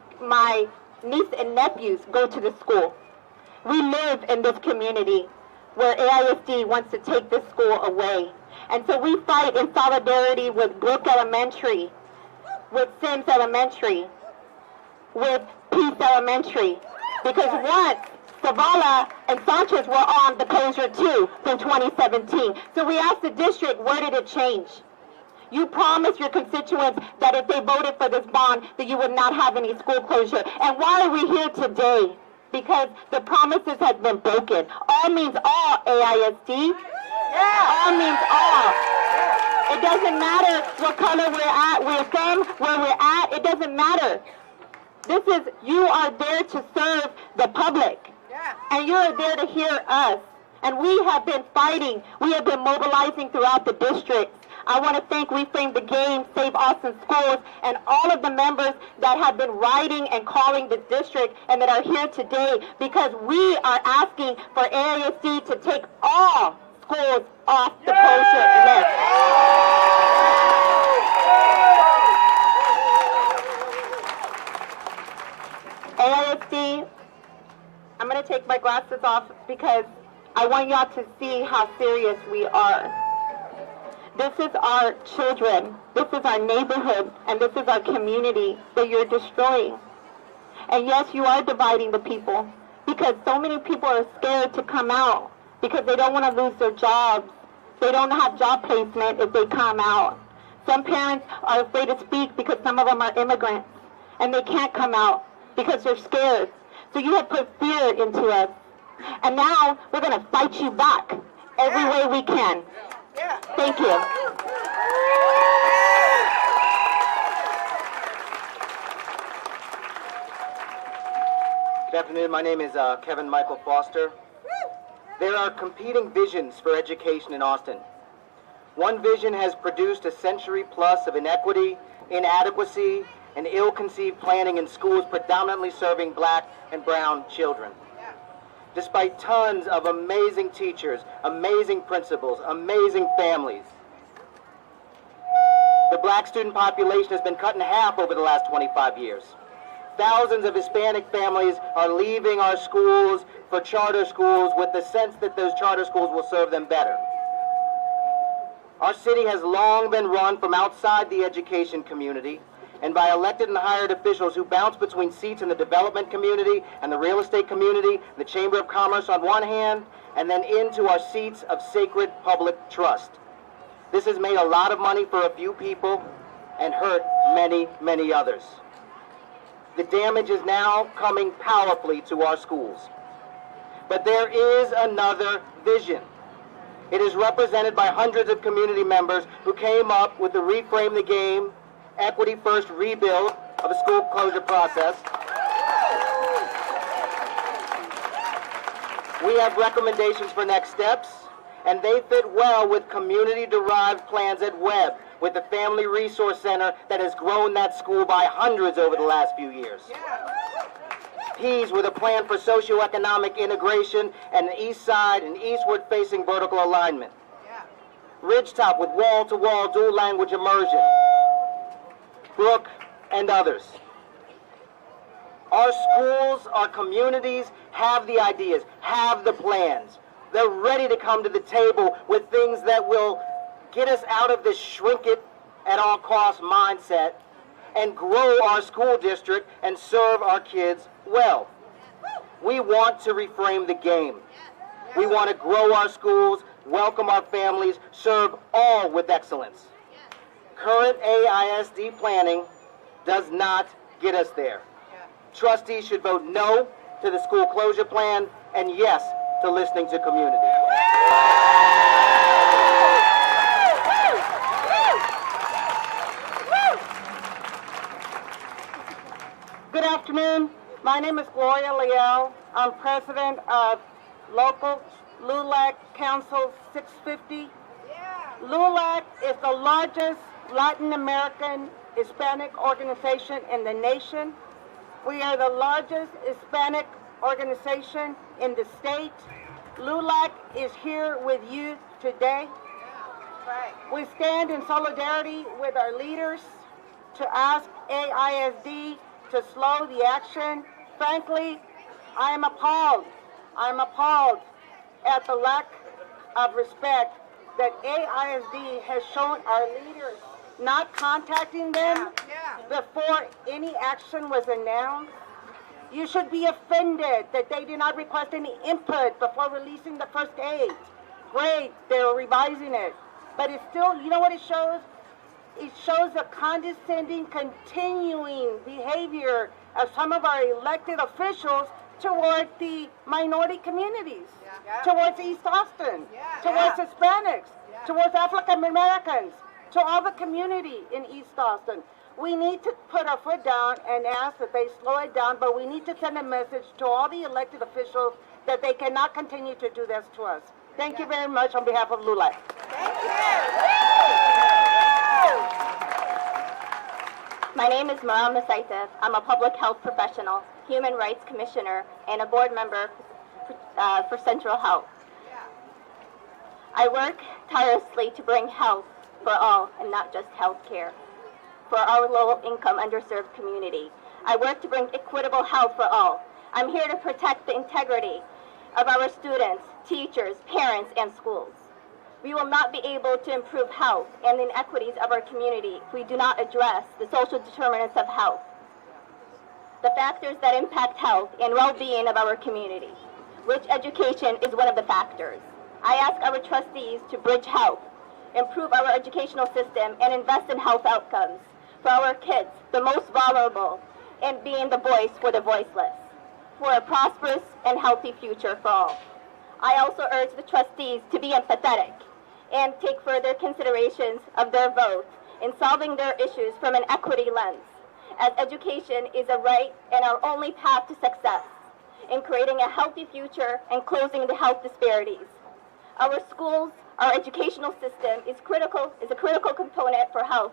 niece and nephews go to this school. We live in this community where AISD wants to take this school away. And so we fight in solidarity with Brook Elementary, with Sims Elementary, with Peace Elementary, because once Zavala and Sanchez were on the closure too from 2017. So we asked the district, where did it change? You promised your constituents that if they voted for this bond, that you would not have any school closure. And why are we here today? Because the promises have been broken. All means all, AISD. All means all. It doesn't matter what color we're from, where we're at. It doesn't matter. You are there to serve the public. And you're there to hear us. And we have been fighting. We have been mobilizing throughout the district. I want to thank Reframe the Game, Save Austin Schools, and all of the members that have been writing and calling the district and that are here today, because we are asking for AISD to take all schools off the closure list. AISD, I'm going to take my glasses off because I want y'all to see how serious we are. This is our children, this is our neighborhood, and this is our community that you're destroying. And yes, you are dividing the people, because so many people are scared to come out because they don't want to lose their jobs. They don't have job placement if they come out. Some parents are afraid to speak because some of them are immigrants, and they can't come out because they're scared. So you have put fear into us. And now we're going to fight you back every way we can. Thank you. Good afternoon. My name is Kevin Michael Foster. There are competing visions for education in Austin. One vision has produced a century plus of inequity, inadequacy, and ill-conceived planning in schools predominantly serving black and brown children. Despite tons of amazing teachers, amazing principals, amazing families, the black student population has been cut in half over the last 25 years. Thousands of Hispanic families are leaving our schools for charter schools with the sense that those charter schools will serve them better. Our city has long been run from outside the education community and by elected and hired officials who bounce between seats in the development community and the real estate community, the Chamber of Commerce on one hand, and then into our seats of sacred public trust. This has made a lot of money for a few people and hurt many, many others. The damage is now coming powerfully to our schools. But there is another vision. It is represented by hundreds of community members who came up with the Reframe the Game, Equity First rebuild of a school closure process. We have recommendations for next steps, and they fit well with community-derived plans at Webb, with the Family Resource Center that has grown that school by hundreds over the last few years. Pease with a plan for socioeconomic integration and an east side and eastward-facing vertical alignment. Ridgetop with wall-to-wall dual language immersion. Brook and others. Our schools, our communities have the ideas, have the plans. They're ready to come to the table with things that will get us out of this shrink it at all costs mindset and grow our school district and serve our kids well. We want to reframe the game. We want to grow our schools, welcome our families, serve all with excellence. Current AISD planning does not get us there. Trustees should vote no to the school closure plan and yes to listening to community. Good afternoon. My name is Gloria Leal. I'm president of local LULAC Council 650. LULAC is the largest Latin American Hispanic organization in the nation. We are the largest Hispanic organization in the state. LULAC is here with you today. We stand in solidarity with our leaders to ask AISD to slow the action. Frankly, I am appalled. I'm appalled at the lack of respect that AISD has shown our leaders, not contacting them before any action was announced. You should be offended that they did not request any input before releasing the first aid. Great, they're revising it. But it's still, you know what it shows? It shows a condescending, continuing behavior of some of our elected officials toward the minority communities, towards East Austin, towards Hispanics, towards African Americans, to all the community in East Austin. We need to put our foot down and ask that they slow it down, but we need to send a message to all the elected officials that they cannot continue to do this to us. Thank you very much on behalf of LULAC. My name is Maram Masaitev. I'm a public health professional, human rights commissioner, and a board member for Central Health. I work tirelessly to bring health for all and not just health care for our low-income, underserved community. I work to bring equitable health for all. I'm here to protect the integrity of our students, teachers, parents, and schools. We will not be able to improve health and inequities of our community if we do not address the social determinants of health, the factors that impact health and well-being of our community, which education is one of the factors. I ask our trustees to bridge health, improve our educational system, and invest in health outcomes for our kids, the most vulnerable, and being the voice for the voiceless, for a prosperous and healthy future for all. I also urge the trustees to be empathetic and take further considerations of their vote in solving their issues from an equity lens, as education is a right and our only path to success in creating a healthy future and closing the health disparities. Our schools, our educational system is a critical component for health.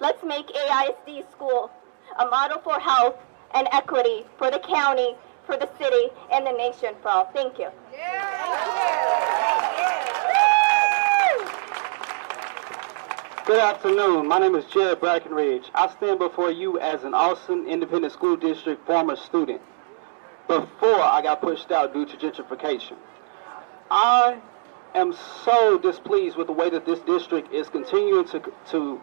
Let's make AISD school a model for health and equity for the county, for the city, and the nation for all. Thank you. Good afternoon. My name is Jared Brackenridge. I stand before you as an Austin Independent School District former student before I got pushed out due to gentrification. I am so displeased with the way that this district is continuing to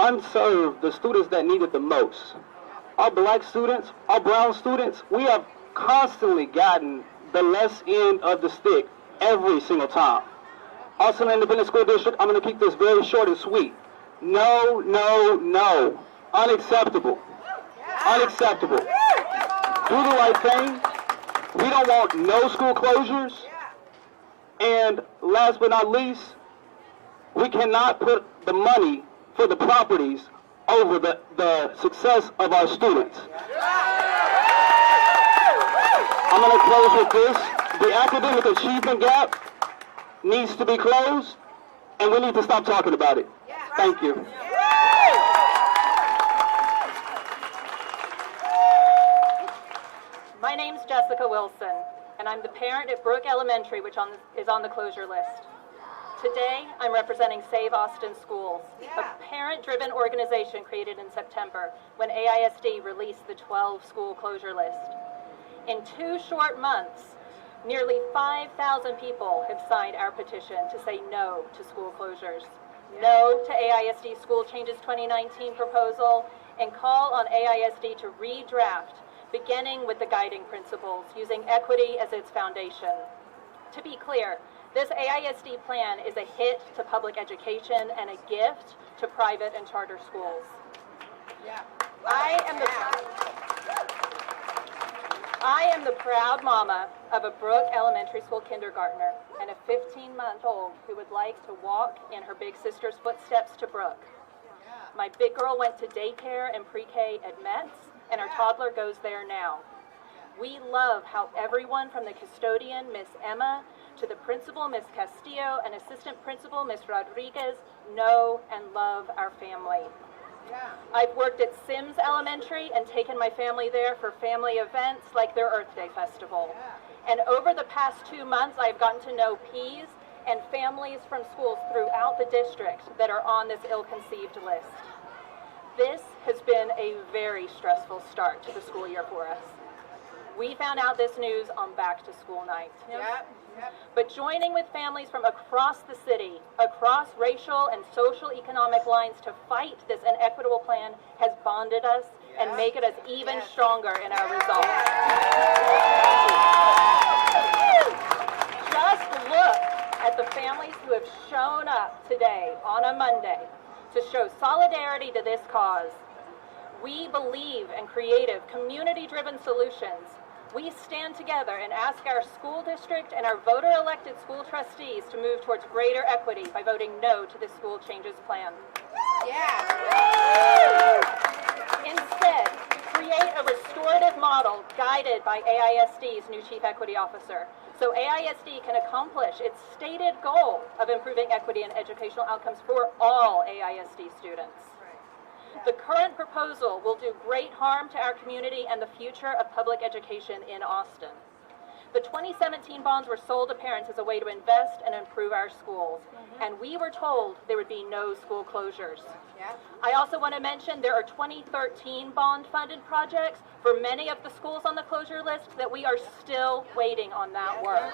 unserve the students that need it the most. Our black students, our brown students, we have constantly gotten the less end of the stick every single time. Austin Independent School District, I'm going to keep this very short and sweet. No, no, no. Unacceptable. Unacceptable. Do the right thing. We don't want no school closures. And last but not least, we cannot put the money for the properties over the success of our students. I'm going to close with this. The academic achievement gap needs to be closed, and we need to stop talking about it. Thank you. My name's Jessica Wilson, and I'm the parent at Brook Elementary, which is on the closure list. Today, I'm representing Save Austin Schools, a parent-driven organization created in September when AISD released the 12 school closure list. In 2 short months, nearly 5,000 people have signed our petition to say no to school closures, no to AISD School Changes 2019 proposal, and call on AISD to redraft, beginning with the guiding principles, using equity as its foundation. To be clear, this AISD plan is a hit to public education and a gift to private and charter schools. I am the proud mama of a Brook Elementary School kindergartner and a 15-month-old who would like to walk in her big sister's footsteps to Brook. My big girl went to daycare and pre-K at Metz, and our toddler goes there now. We love how everyone from the custodian, Miss Emma, to the principal, Miss Castillo, and assistant principal, Miss Rodriguez, know and love our family. I've worked at Sims Elementary and taken my family there for family events like their Earth Day Festival. And over the past 2 months, I've gotten to know Pease and families from schools throughout the district that are on this ill-conceived list. This has been a very stressful start to the school year for us. We found out this news on back-to-school night. But joining with families from across the city, across racial and social economic lines to fight this inequitable plan has bonded us and made us even stronger in our resolve. Just look at the families who have shown up today on a Monday to show solidarity to this cause. We believe in creative, community-driven solutions. We stand together and ask our school district and our voter-elected school trustees to move towards greater equity by voting no to the school changes plan. Instead, create a restorative model guided by AISD's new Chief Equity Officer, so AISD can accomplish its stated goal of improving equity and educational outcomes for all AISD students. The current proposal will do great harm to our community and the future of public education in Austin. The 2017 bonds were sold to parents as a way to invest and improve our schools, and we were told there would be no school closures. I also want to mention there are 2013 bond-funded projects for many of the schools on the closure list that we are still waiting on that work.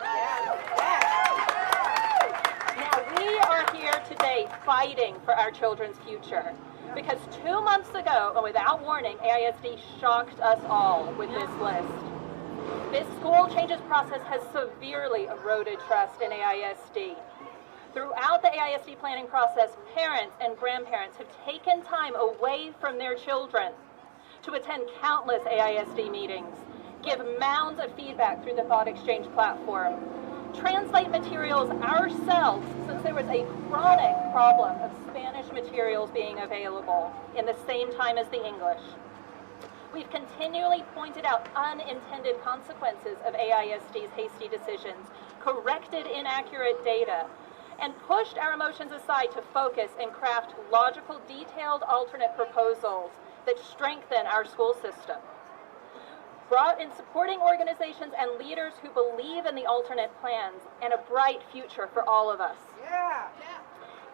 Now, we are here today fighting for our children's future. Because 2 months ago, and without warning, AISD shocked us all with this list. This school changes process has severely eroded trust in AISD. Throughout the AISD planning process, parents and grandparents have taken time away from their children to attend countless AISD meetings, give mounds of feedback through the Thought Exchange platform, translate materials ourselves since there was a chronic problem of Spanish materials being available in the same time as the English. We've continually pointed out unintended consequences of AISD's hasty decisions, corrected inaccurate data, and pushed our emotions aside to focus and craft logical, detailed alternate proposals that strengthen our school system. Brought in supporting organizations and leaders who believe in the alternate plans and a bright future for all of us.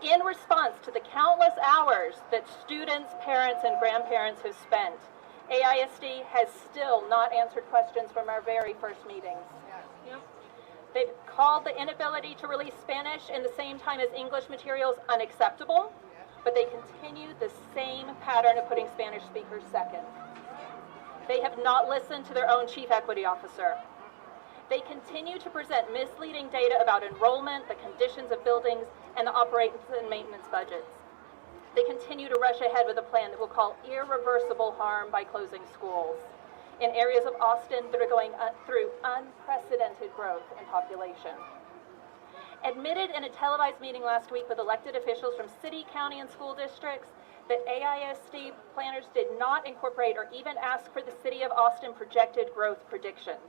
In response to the countless hours that students, parents, and grandparents have spent, AISD has still not answered questions from our very first meetings. They've called the inability to release Spanish in the same time as English materials unacceptable, but they continue the same pattern of putting Spanish speakers second. They have not listened to their own Chief Equity Officer. They continue to present misleading data about enrollment, the conditions of buildings, and the operations and maintenance budgets. They continue to rush ahead with a plan that will cause irreversible harm by closing schools in areas of Austin that are going through unprecedented growth in population. Admitted in a televised meeting last week with elected officials from city, county, and school districts, that AISD planners did not incorporate or even ask for the City of Austin projected growth predictions.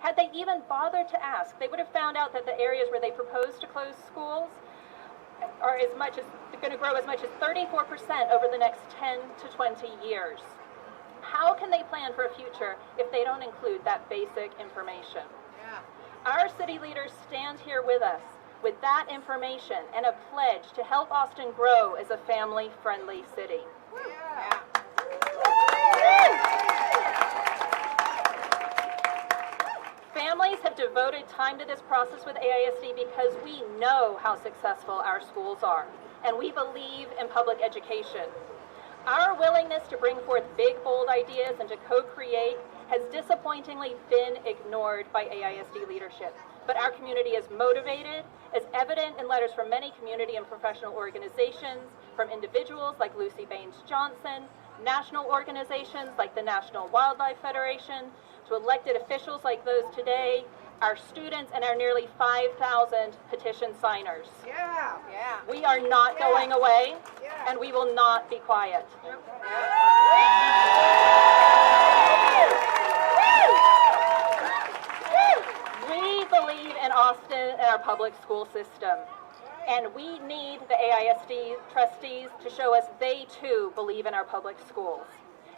Had they even bothered to ask, they would have found out that the areas where they proposed to close schools are going to grow as much as 34% over the next 10 to 20 years. How can they plan for a future if they don't include that basic information? Our city leaders stand here with us with that information and a pledge to help Austin grow as a family-friendly city. Families have devoted time to this process with AISD because we know how successful our schools are, and we believe in public education. Our willingness to bring forth big, bold ideas and to co-create has disappointingly been ignored by AISD leadership. But our community is motivated, as evident in letters from many community and professional organizations, from individuals like Lucy Baines Johnson, national organizations like the National Wildlife Federation, to elected officials like those today, our students, and our nearly 5,000 petition signers. We are not going away, and we will not be quiet. We believe in Austin and our public school system, and we need the AISD trustees to show us they too believe in our public schools,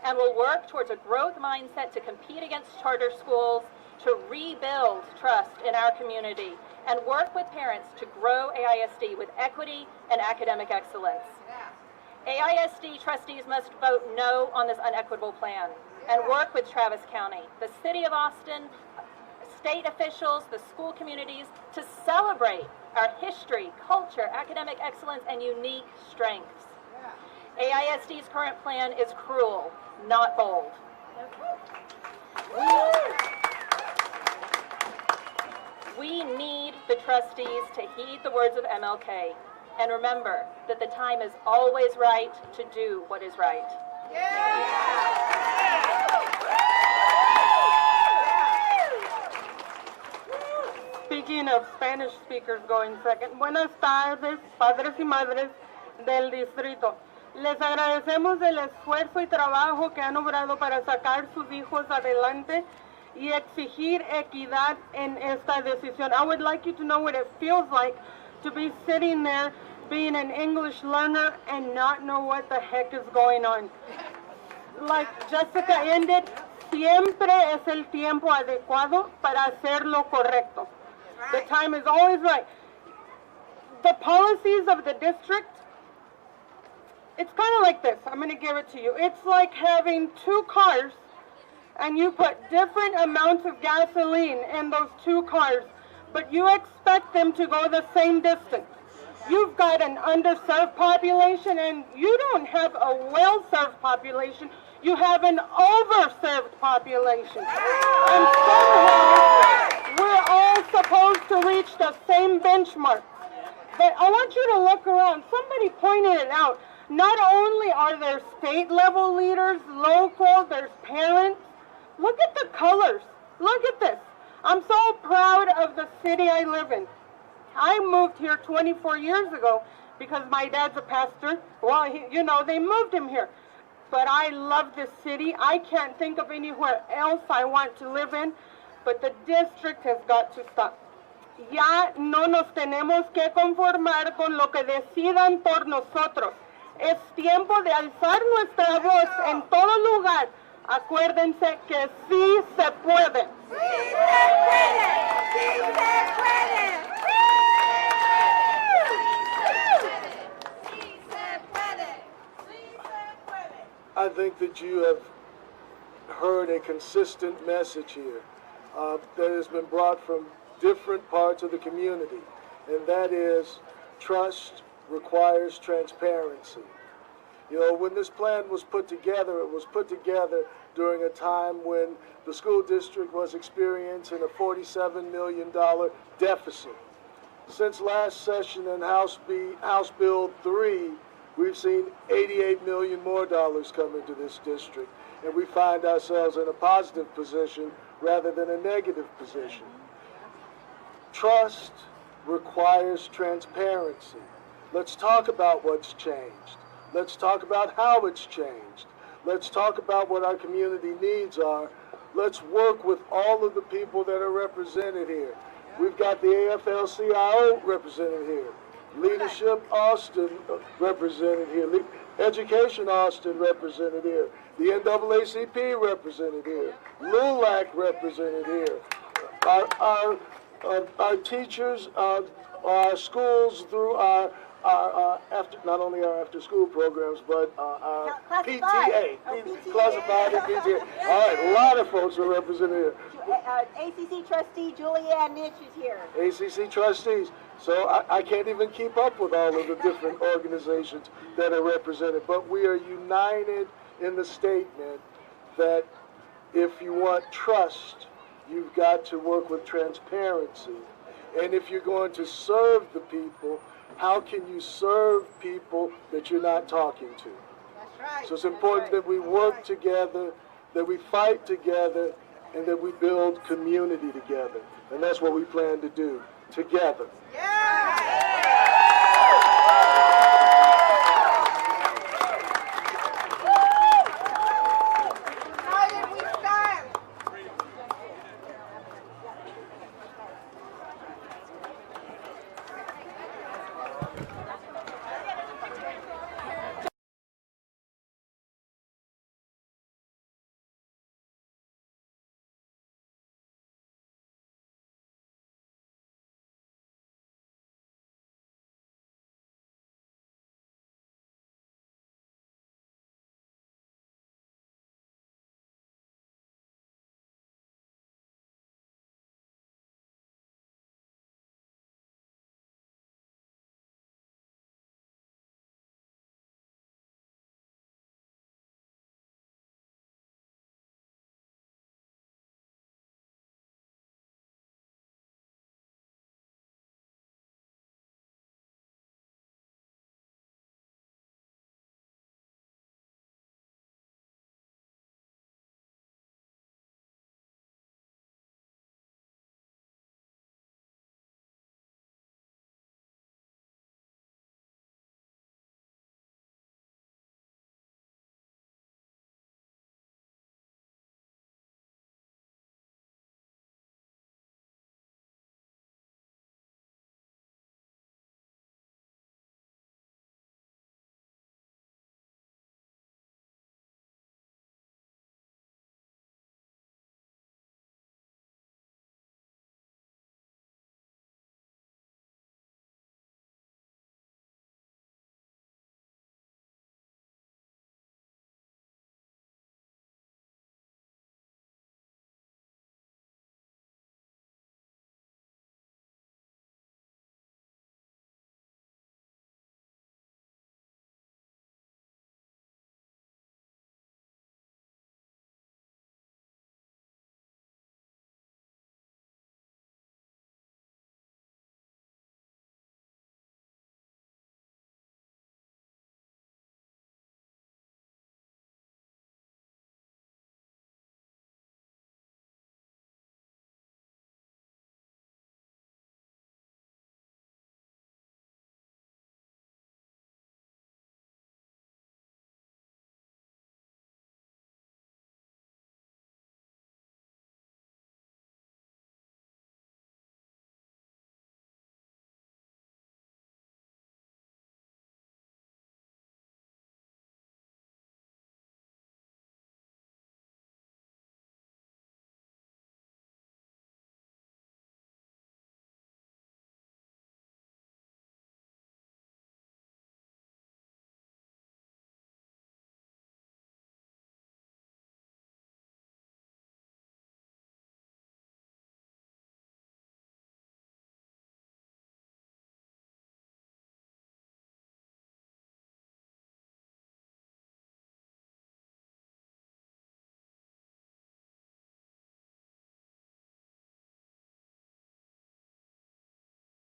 and will work towards a growth mindset to compete against charter schools, to rebuild trust in our community, and work with parents to grow AISD with equity and academic excellence. AISD trustees must vote no on this unequitable plan and work with Travis County, the City of Austin, state officials, the school communities to celebrate our history, culture, academic excellence, and unique strengths. AISD's current plan is cruel, not bold. We need the trustees to heed the words of MLK and remember that the time is always right to do what is right. Speaking of Spanish speakers going second, buenas tardes, padres y madres del distrito. Les agradecemos el esfuerzo y trabajo que han obrado para sacar sus hijos adelante y exigir equidad en esta decisión. I would like you to know what it feels like to be sitting there being an English learner and not know what the heck is going on. Like Jessica ended, siempre es el tiempo adecuado para hacer lo correcto. The time is always right. The policies of the district, it's kind of like this. I'm going to give it to you. It's like having two cars and you put different amounts of gasoline in those two cars, but you expect them to go the same distance. You've got an underserved population and you don't have a well-served population. You have an overserved population. And somehow we're all supposed to reach the same benchmark. But I want you to look around. Somebody pointed it out. Not only are there state level leaders, local, there's parents. Look at the colors. Look at this. I'm so proud of the city I live in. I moved here 24 years ago because my dad's a pastor. Well, they moved him here. But I love this city. I can't think of anywhere else I want to live in. But the district has got to stop. Ya no nos tenemos que conformar con lo que decidan por nosotros. Es tiempo de alzar nuestra voz en todo lugar. Acuérdense que sí se puede. ¡Sí se puede! ¡Sí se puede! I think that you have heard a consistent message here that has been brought from different parts of the community, and that is trust requires transparency. You know, when this plan was put together, it was put together during a time when the school district was experiencing a $47 million deficit. Since last session in House Bill 3, we've seen $88 million more come into this district, and we find ourselves in a positive position rather than a negative position. Trust requires transparency. Let's talk about what's changed. Let's talk about how it's changed. Let's talk about what our community needs are. Let's work with all of the people that are represented here. We've got the AFL-CIO represented here. Leadership Austin represented here. Education Austin represented here. The NAACP represented here. LULAC represented here. Our teachers, our schools through our not only our after-school programs, but our PTA, classified and PTA. All right, a lot of folks are represented here. ACC trustee Julianne Nitsch is here. ACC trustees. So I can't even keep up with all of the different organizations that are represented. But we are united in the statement that if you want trust, you've got to work with transparency. And if you're going to serve the people, how can you serve people that you're not talking to? That's right. So it's important that we work together, that we fight together, and that we build community together. And that's what we plan to do together.